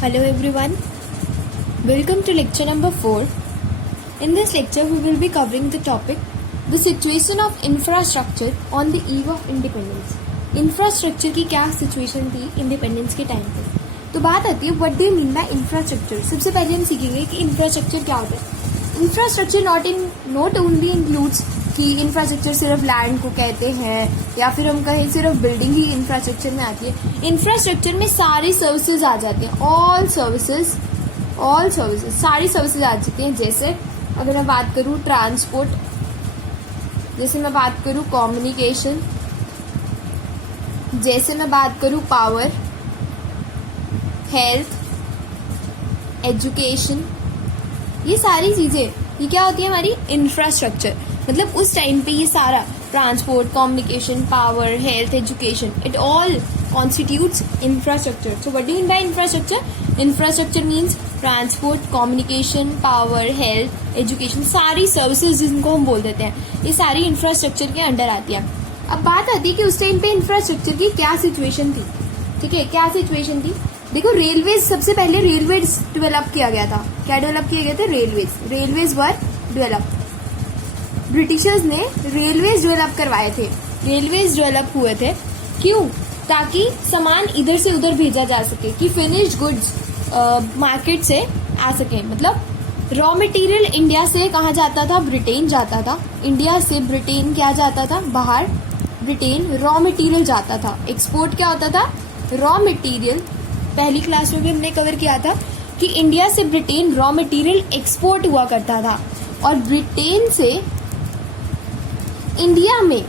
Hello everyone, welcome to lecture number 4. In this lecture we will be covering the topic the situation of infrastructure on the eve of independence. Infrastructure की क्या situation थी independence के time पे. तो बात आती है what do you mean by infrastructure. सबसे पहले हम सीखेंगे कि infrastructure क्या होता है. Infrastructure not only includes कि इंफ्रास्ट्रक्चर सिर्फ लैंड को कहते हैं या फिर हम कहें सिर्फ बिल्डिंग ही इंफ्रास्ट्रक्चर में आती है. इंफ्रास्ट्रक्चर में सारी सर्विसेज आ जाती हैं. ऑल सर्विसेज सारी सर्विसेज आ जाती हैं. जैसे अगर मैं बात करूँ ट्रांसपोर्ट, जैसे मैं बात करूँ कम्युनिकेशन, जैसे मैं बात करूँ पावर, हेल्थ, एजुकेशन, ये सारी चीजें ये क्या होती है हमारी इंफ्रास्ट्रक्चर. मतलब उस टाइम पे ये सारा transport, communication, power, health, education, it all constitutes infrastructure. So what do you mean bye infrastructure? Infrastructure means transport, communication, power, health, education, सारी सर्विसेज जिनको हम बोल देते हैं, ये सारी इंफ्रास्ट्रक्चर के अंडर आती है. अब बात आती है कि उस टाइम पे इंफ्रास्ट्रक्चर की क्या सिचुएशन थी. ठीक है, क्या सिचुएशन थी. देखो रेलवेज, सबसे पहले रेलवेज डेवलप किया गया था. क्या डेवलप किए गए थे? Railways were develop. ब्रिटिशर्स ने रेलवेज डेवलप करवाए थे. रेलवेज डेवलप हुए थे क्यों? ताकि सामान इधर से उधर भेजा जा सके, कि फिनिश्ड गुड्स मार्केट से आ सके. मतलब रॉ मटेरियल इंडिया से कहाँ जाता था? ब्रिटेन जाता था. इंडिया से ब्रिटेन क्या जाता था? बाहर ब्रिटेन रॉ मटेरियल जाता था. एक्सपोर्ट क्या होता था? Raw material. पहली क्लास में भी हमने कवर किया था कि इंडिया से ब्रिटेन रॉ मटेरियल एक्सपोर्ट हुआ करता था और ब्रिटेन से इंडिया में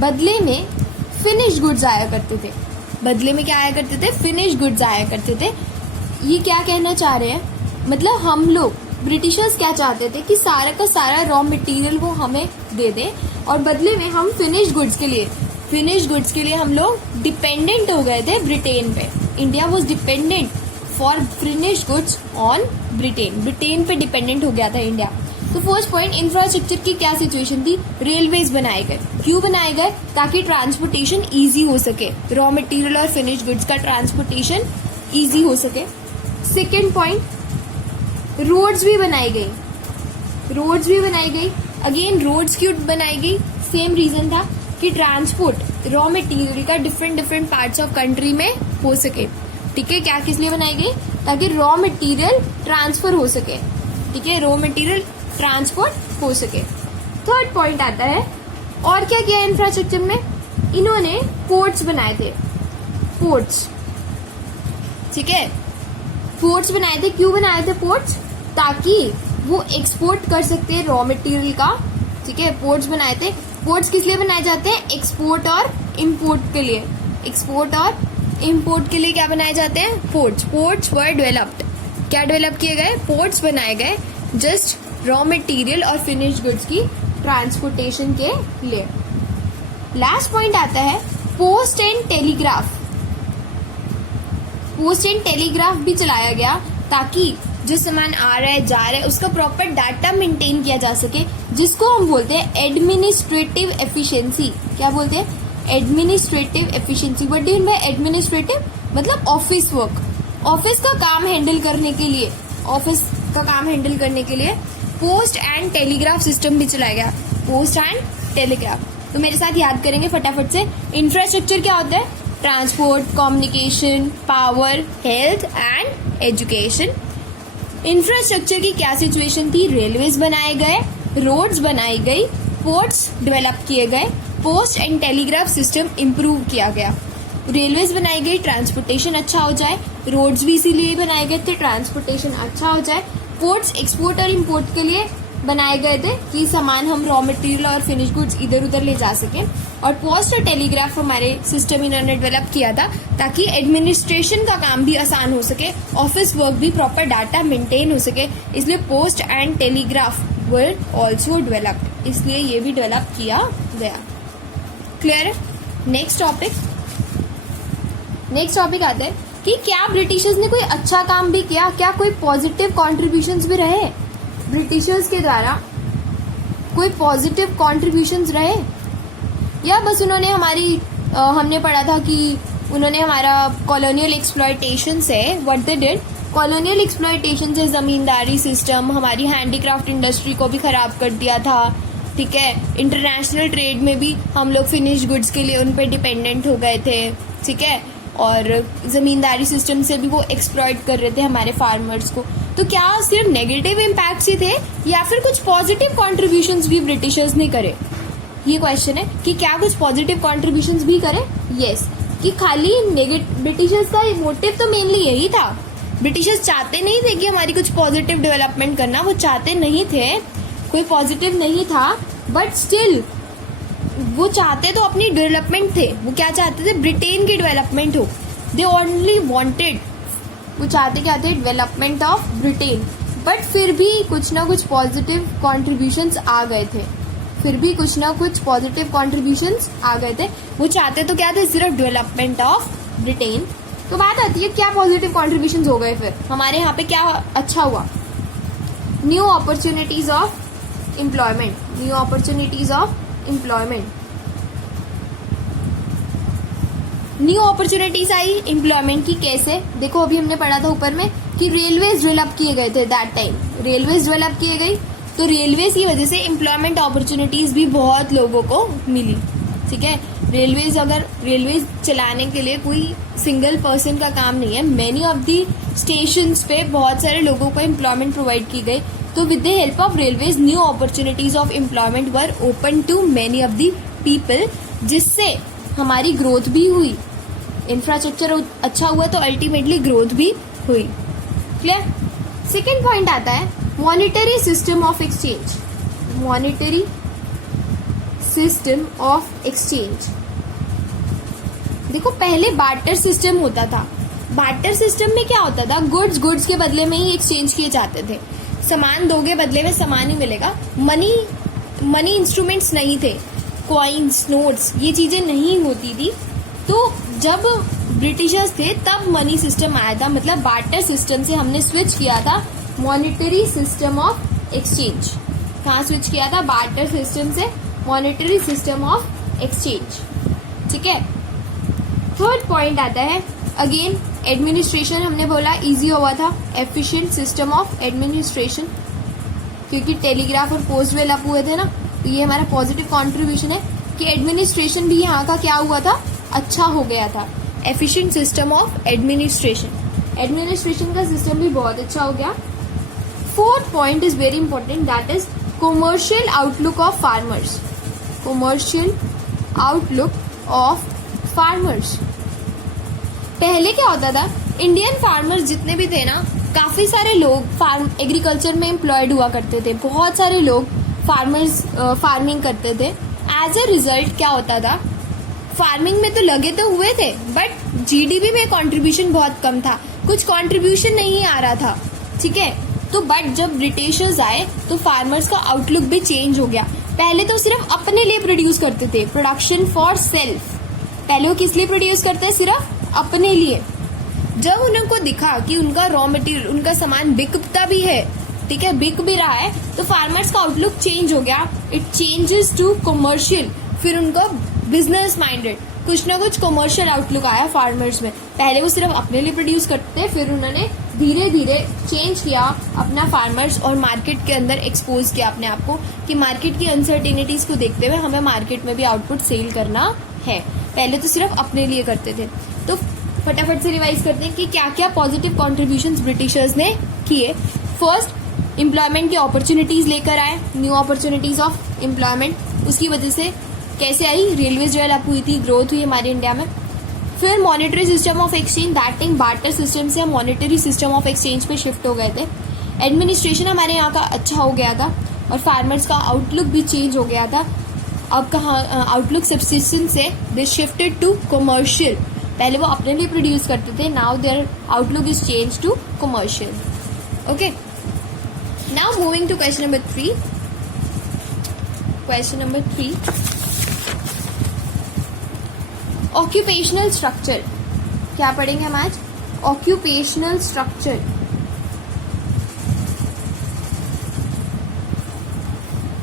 बदले में फिनिश गुड्स आया करते थे. बदले में क्या आया करते थे? फिनिश गुड्स आया करते थे. ये क्या कहना चाह रहे हैं? मतलब हम लोग ब्रिटिशर्स क्या चाहते थे कि सारा का सारा रॉ मटेरियल वो हमें दे दें और बदले में हम फिनिश गुड्स के लिए हम लोग डिपेंडेंट हो गए थे ब्रिटेन पे. India was dependent for finish goods on Britain पे डिपेंडेंट हो गया था इंडिया. तो फर्स्ट पॉइंट, इंफ्रास्ट्रक्चर की क्या सिचुएशन थी? रेलवेज बनाए गए. क्यों बनाए गए? ताकि ट्रांसपोर्टेशन इजी हो सके. रॉ मटेरियल और फिनिश गुड्स का ट्रांसपोर्टेशन इजी हो सके. सेकेंड पॉइंट, रोड्स भी बनाई गई. अगेन रोड्स क्यों बनाई गई? सेम रीजन था कि ट्रांसपोर्ट रॉ मटेरियल का डिफरेंट पार्ट्स ऑफ कंट्री में हो सके. ठीक है, क्या किस लिए बनाई गई? ताकि रॉ मटेरियल ट्रांसफर हो सके. ठीक है, रॉ मटेरियल ट्रांसपोर्ट हो सके. थर्ड पॉइंट आता है, और क्या किया इंफ्रास्ट्रक्चर में? इन्होंने पोर्ट्स बनाए थे. पोर्ट्स, ठीक है, पोर्ट्स बनाए थे. क्यों बनाए थे पोर्ट्स? ताकि वो एक्सपोर्ट कर सकते हैं रॉ मटेरियल का. ठीक है, पोर्ट्स बनाए थे. पोर्ट्स किस लिए बनाए जाते हैं? एक्सपोर्ट और इम्पोर्ट के लिए. एक्सपोर्ट और इम्पोर्ट के लिए क्या बनाए जाते हैं? Ports were developed. क्या डेवलप किए गए? पोर्ट्स बनाए गए जस्ट रॉ मटेरियल और फिनिश गुड्स की ट्रांसपोर्टेशन के लिए. लास्ट पॉइंट आता है post and telegraph. Post and telegraph भी चलाया गया ताकि जो सामान आ रहा है जा रहा है उसका प्रॉपर डाटा मेंटेन किया जा सके, जिसको हम बोलते हैं एडमिनिस्ट्रेटिव एफिशिएंसी. क्या बोलते हैं? Administrative efficiency. What do you mean bye administrative? मतलब ऑफिस वर्क. ऑफिस का काम हैंडल करने के लिए पोस्ट एंड टेलीग्राफ सिस्टम भी चलाया गया. Post and telegraph. तो मेरे साथ याद करेंगे फटाफट से. इंफ्रास्ट्रक्चर क्या होता है? Transport, communication, power, health and education. Infrastructure की क्या सिचुएशन थी? रेलवेज बनाए गए, रोड्स बनाई गई, पोर्ट्स डेवलप किए गए, post and telegraph system improve किया गया. रेलवेज बनाई गई, ट्रांसपोर्टेशन अच्छा हो जाए. रोड्स भी इसीलिए बनाए गए थे, ट्रांसपोर्टेशन अच्छा हो जाए. पोर्ट्स एक्सपोर्ट और इम्पोर्ट के लिए बनाए गए थे कि सामान हम रॉ मटेरियल और फिनिश गुड्स इधर उधर ले जा सकें. और पोस्ट और टेलीग्राफ हमारे सिस्टम इन्होंने डेवलप किया था ताकि एडमिनिस्ट्रेशन का काम भी आसान हो सके, ऑफिस वर्क भी प्रॉपर डाटा मेंटेन हो सके. इसलिए post and telegraph were also developed. इसलिए ये भी डेवलप किया गया. क्लियर है? नेक्स्ट टॉपिक आता है कि क्या ब्रिटिशर्स ने कोई अच्छा काम भी किया? क्या कोई पॉजिटिव कॉन्ट्रीब्यूशंस भी रहे ब्रिटिशर्स के द्वारा? कोई पॉजिटिव कॉन्ट्रीब्यूशंस रहे या बस उन्होंने हमने पढ़ा था कि उन्होंने हमारा कॉलोनियल एक्सप्लॉयटेशन से what they did, colonial exploitation से जमींदारी सिस्टम, हमारी हैंडीक्राफ्ट इंडस्ट्री को भी खराब कर दिया था, ठीक है। इंटरनेशनल ट्रेड में भी हम लोग फिनिश गुड्स के लिए उन पे डिपेंडेंट हो गए थे, ठीक है। और जमींदारी सिस्टम से भी वो एक्सप्लॉइट कर रहे थे हमारे फार्मर्स को। तो क्या सिर्फ नेगेटिव इम्पैक्ट्स ही थे या फिर कुछ पॉजिटिव कॉन्ट्रीब्यूशंस भी ब्रिटिशर्स ने करे, ये क्वेश्चन है कि क्या कुछ पॉजिटिव कॉन्ट्रीब्यूशंस भी करे। यस, कि खाली ब्रिटिशर्स का मोटिव तो मेनली यही था। ब्रिटिशर्स चाहते नहीं थे कि हमारी कुछ पॉजिटिव डेवलपमेंट करना, वो चाहते नहीं थे, कोई पॉजिटिव नहीं था, बट स्टिल वो चाहते तो अपनी डेवलपमेंट थे। वो क्या चाहते थे, ब्रिटेन की डेवलपमेंट हो। दे ओनली वांटेड, वो चाहते क्या थे, डेवलपमेंट ऑफ ब्रिटेन। बट फिर भी कुछ ना कुछ पॉजिटिव कॉन्ट्रीब्यूशंस आ गए थे, फिर भी कुछ ना कुछ पॉजिटिव कॉन्ट्रीब्यूशंस आ गए थे। वो चाहते तो क्या थे, सिर्फ डेवलपमेंट ऑफ ब्रिटेन। तो बात आती है क्या पॉजिटिव कॉन्ट्रीब्यूशंस हो गए, फिर हमारे यहाँ पे क्या अच्छा हुआ। New opportunities of employment, new opportunities of employment, new opportunities I employment की। कैसे, देखो अभी हमने पढ़ा था ऊपर में कि रेलवेज डेवलप किए गए थे, दैट टाइम रेलवेज डेवलप किए गई, तो रेलवेज की वजह से एम्प्लॉयमेंट अपॉर्चुनिटीज भी बहुत लोगों को मिली, ठीक है। रेलवेज, अगर रेलवेज चलाने के लिए कोई सिंगल पर्सन का काम नहीं है, मेनी ऑफ दी स्टेशंस पे बहुत सारे लोगों को एम्प्लॉयमेंट प्रोवाइड की गई। तो with the help of railways new opportunities of employment were open to many of the people, जिससे हमारी ग्रोथ भी हुई। इंफ्रास्ट्रक्चर अच्छा हुआ तो अल्टीमेटली ग्रोथ भी हुई। क्लियर। सेकेंड पॉइंट आता है monetary system of exchange, monetary system of exchange. देखो पहले बार्टर सिस्टम होता था। बार्टर सिस्टम में क्या होता था, गुड्स के बदले में ही एक्सचेंज किए जाते थे। सामान दोगे बदले में सामान ही मिलेगा। मनी इंस्ट्रूमेंट्स नहीं थे, कॉइन्स, नोट्स, ये चीजें नहीं होती थी। तो जब ब्रिटिशर्स थे तब मनी सिस्टम आया था, मतलब बार्टर सिस्टम से हमने स्विच किया था मॉनिटरी सिस्टम ऑफ एक्सचेंज। कहाँ स्विच किया था, बार्टर सिस्टम से मॉनिटरी सिस्टम ऑफ एक्सचेंज, ठीक है। थर्ड पॉइंट आता है अगेन एडमिनिस्ट्रेशन, हमने बोला इजी हुआ था, एफिशिएंट सिस्टम ऑफ एडमिनिस्ट्रेशन, क्योंकि टेलीग्राफ और पोस्ट डेवलप हुए थे ना, तो ये हमारा पॉजिटिव कॉन्ट्रीब्यूशन है कि एडमिनिस्ट्रेशन भी यहाँ का क्या हुआ था, अच्छा हो गया था। Efficient system of administration, administration का सिस्टम भी बहुत अच्छा हो गया। Fourth point is very important, that is commercial outlook of farmers, commercial outlook of farmers. पहले क्या होता था, इंडियन फार्मर्स जितने भी थे ना, काफी सारे लोग एग्रीकल्चर में एम्प्लॉयड हुआ करते थे, बहुत सारे लोग फार्मिंग करते थे। एज अ रिजल्ट क्या होता था, फार्मिंग में तो लगे तो हुए थे बट जीडीपी में कंट्रीब्यूशन बहुत कम था, कुछ कंट्रीब्यूशन नहीं आ रहा था, ठीक है। तो बट जब ब्रिटिशर्स आए तो फार्मर्स का आउटलुक भी चेंज हो गया। पहले तो सिर्फ अपने लिए प्रोड्यूस करते थे, प्रोडक्शन फॉर सेल्फ। पहले वो किस लिए प्रोड्यूस करते हैं, सिर्फ अपने लिए। जब उनको दिखा कि उनका रॉ मटेरियल, उनका सामान बिकता भी है, ठीक है, बिक भी रहा है, तो फार्मर्स का आउटलुक चेंज हो गया। इट चेंजेस टू कमर्शियल, फिर उनका बिजनेस माइंडेड, कुछ ना कुछ कमर्शियल आउटलुक आया फार्मर्स में। पहले वो सिर्फ अपने लिए प्रोड्यूस करते थे, फिर उन्होंने धीरे धीरे चेंज किया अपना फार्मर्स और मार्केट के अंदर एक्सपोज किया अपने आप को कि मार्केट की अनसर्टेनिटीज को देखते हुए हमें मार्केट में भी आउटपुट सेल करना है। पहले तो सिर्फ अपने लिए करते थे। तो फटाफट से रिवाइज करते हैं कि क्या क्या पॉजिटिव कॉन्ट्रीब्यूशंस ब्रिटिशर्स ने किए। फर्स्ट, एम्प्लॉयमेंट की अपॉर्चुनिटीज लेकर आए, न्यू अपॉर्चुनिटीज ऑफ एम्प्लॉयमेंट। उसकी वजह से कैसे आई, रेलवेज डेवलप हुई थी, ग्रोथ हुई हमारे इंडिया में। फिर monetary system of exchange, that time barter system से हम मॉनेटरी सिस्टम ऑफ एक्सचेंज पे शिफ्ट हो गए थे। एडमिनिस्ट्रेशन हमारे यहाँ का अच्छा हो गया था और फार्मर्स का आउटलुक भी चेंज हो गया था। अब कहाँ आउटलुक सब्सिस्टेंस से दे शिफ्टेड टू कमर्शियल। पहले वो अपने लिए प्रोड्यूस करते थे, now their outlook is change to commercial. Okay, now moving to question number 3। Question number 3, occupational structure. क्या पढ़ेंगे हम आज, ऑक्यूपेशनल स्ट्रक्चर।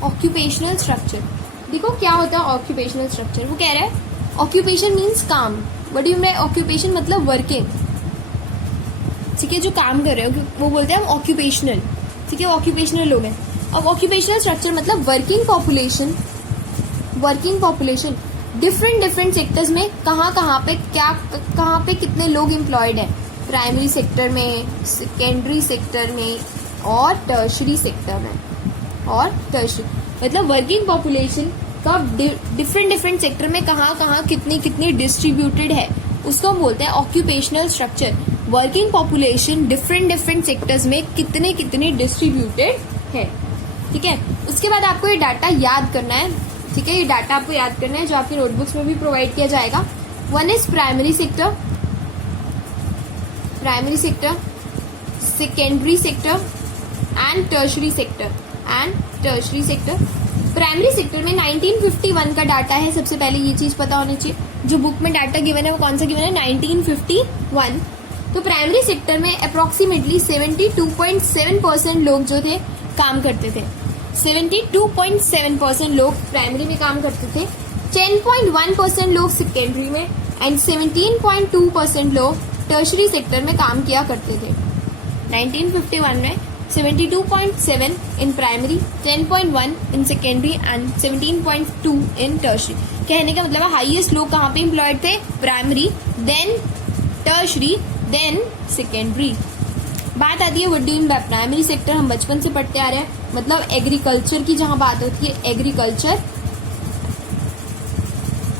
ऑक्यूपेशनल स्ट्रक्चर, देखो क्या होता है ऑक्यूपेशनल स्ट्रक्चर। वो कह रहा है ऑक्यूपेशन मीन्स काम, what do you mean occupation मतलब वर्किंग, ठीक है, जो काम कर रहे हो वो बोलते हैं हम ऑक्यूपेशनल, ठीक है, ऑक्यूपेशनल लोग हैं। अब ऑक्यूपेशनल स्ट्रक्चर मतलब वर्किंग पॉपुलेशन डिफरेंट सेक्टर्स में कहाँ पे कितने लोग एम्प्लॉयड हैं, प्राइमरी सेक्टर में, सेकेंडरी सेक्टर में और टर्शरी सेक्टर में। और टर्शरी मतलब वर्किंग पॉपुलेशन का डिफरेंट सेक्टर में कहाँ कितनी डिस्ट्रीब्यूटेड है, उसको हम बोलते हैं occupational structure. Working population different sectors में कितनी डिस्ट्रीब्यूटेड है, ठीक है। उसके बाद आपको ये डाटा याद करना है, ठीक है, ये डाटा आपको याद करना है जो आपकी नोटबुक्स में भी प्रोवाइड किया जाएगा। One is primary sector, secondary sector and tertiary sector primary sector में 1951 का डाटा है, सबसे पहले ये चीज पता होनी चाहिए। जो बुक में डाटा गिवन है वो कौन सा गिवन है, 1951। तो प्राइमरी सेक्टर में अप्रोक्सीमेटली 72.7% लोग जो थे काम करते थे, 72.7% लोग प्राइमरी में काम करते थे, 10.1% लोग सेकेंडरी में एंड 17.2% लोग टर्शरी सेक्टर में काम किया करते थे। 1951 में 72.7 in primary, 10.1 in secondary and 17.2 in tertiary. कहने का मतलब है हाईएस्ट लोग कहाँ पे एम्प्लॉयड थे, primary, then tertiary, then secondary. बात आती है what do you mean by primary sector, हम बचपन से पढ़ते आ रहे हैं, मतलब एग्रीकल्चर की जहां बात होती है, एग्रीकल्चर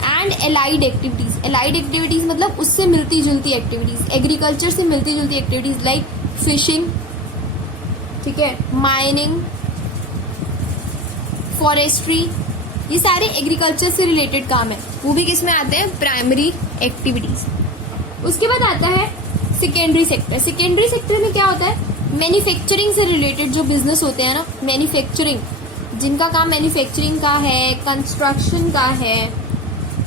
एंड एलाइड एक्टिविटीज मतलब उससे मिलती जुलती एक्टिविटीज, एग्रीकल्चर से मिलती जुलती एक्टिविटीज लाइक फिशिंग, ठीक है, माइनिंग, फॉरेस्ट्री, ये सारे एग्रीकल्चर से रिलेटेड काम है, वो भी किस में आते हैं, प्राइमरी एक्टिविटीज। उसके बाद आता है सेकेंडरी सेक्टर। सेकेंडरी सेक्टर में क्या होता है, मैन्युफैक्चरिंग से रिलेटेड जो बिजनेस होते हैं ना, मैन्युफैक्चरिंग, जिनका काम मैन्युफैक्चरिंग का है, कंस्ट्रक्शन का है,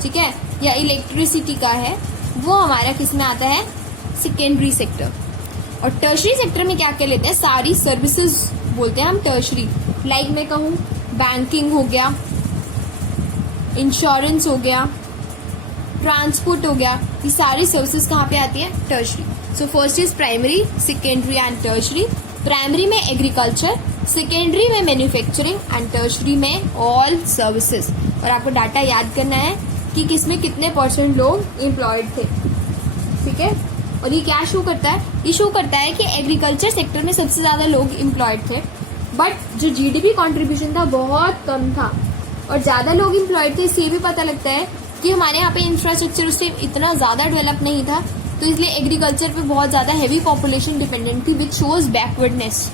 ठीक है, या इलेक्ट्रिसिटी का है, वो हमारा किस में आता है, सेकेंडरी सेक्टर। और टर्शरी सेक्टर में क्या क्या लेते हैं, सारी सर्विसेज बोलते हैं हम टर्शरी, लाइक मैं कहूँ बैंकिंग हो गया, इंश्योरेंस हो गया, ट्रांसपोर्ट हो गया, ये सारी सर्विसेज कहाँ पे आती है, tertiary. So first is primary, secondary and tertiary. Primary में एग्रीकल्चर, सेकेंडरी में मैन्युफैक्चरिंग एंड टर्शरी में ऑल सर्विसेज। और आपको डाटा याद करना है कि किसमें कितने % लोग एम्प्लॉयड थे, ठीक है। और ये क्या शो करता है, ये शो करता है कि एग्रीकल्चर सेक्टर में सबसे ज्यादा लोग एम्प्लॉयड थे, बट जो जीडीपी कॉन्ट्रीब्यूशन था बहुत कम था, और ज्यादा लोग एम्प्लॉयड थे। इससे भी पता लगता है कि हमारे यहाँ पे इंफ्रास्ट्रक्चर उस टाइम इतना ज्यादा डेवलप नहीं था, तो इसलिए एग्रीकल्चर पे बहुत ज्यादा हैवी पॉपुलेशन डिपेंडेंट थी, विच शोज बैकवर्डनेस।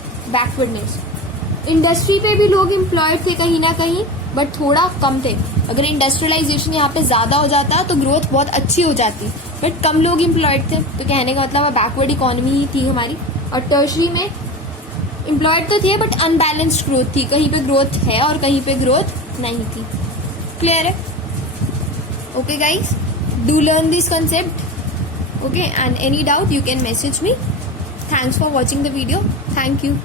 इंडस्ट्री पे भी लोग एम्प्लॉयड थे कहीं ना कहीं, बट थोड़ा कम थे। अगर इंडस्ट्रियलाइजेशन यहाँ पे ज्यादा हो जाता तो ग्रोथ बहुत अच्छी हो जाती, बट कम लोग एम्प्लॉयड थे, तो कहने का मतलब बैकवर्ड इकोनॉमी ही थी हमारी। और टर्शरी में एम्प्लॉयड तो थे बट अनबैलेंस्ड ग्रोथ थी, कहीं पे ग्रोथ है और कहीं पे ग्रोथ नहीं थी। क्लियर है? Okay guys, do learn this concept. Okay, and any doubt you can message me. Thanks for watching the video. Thank you.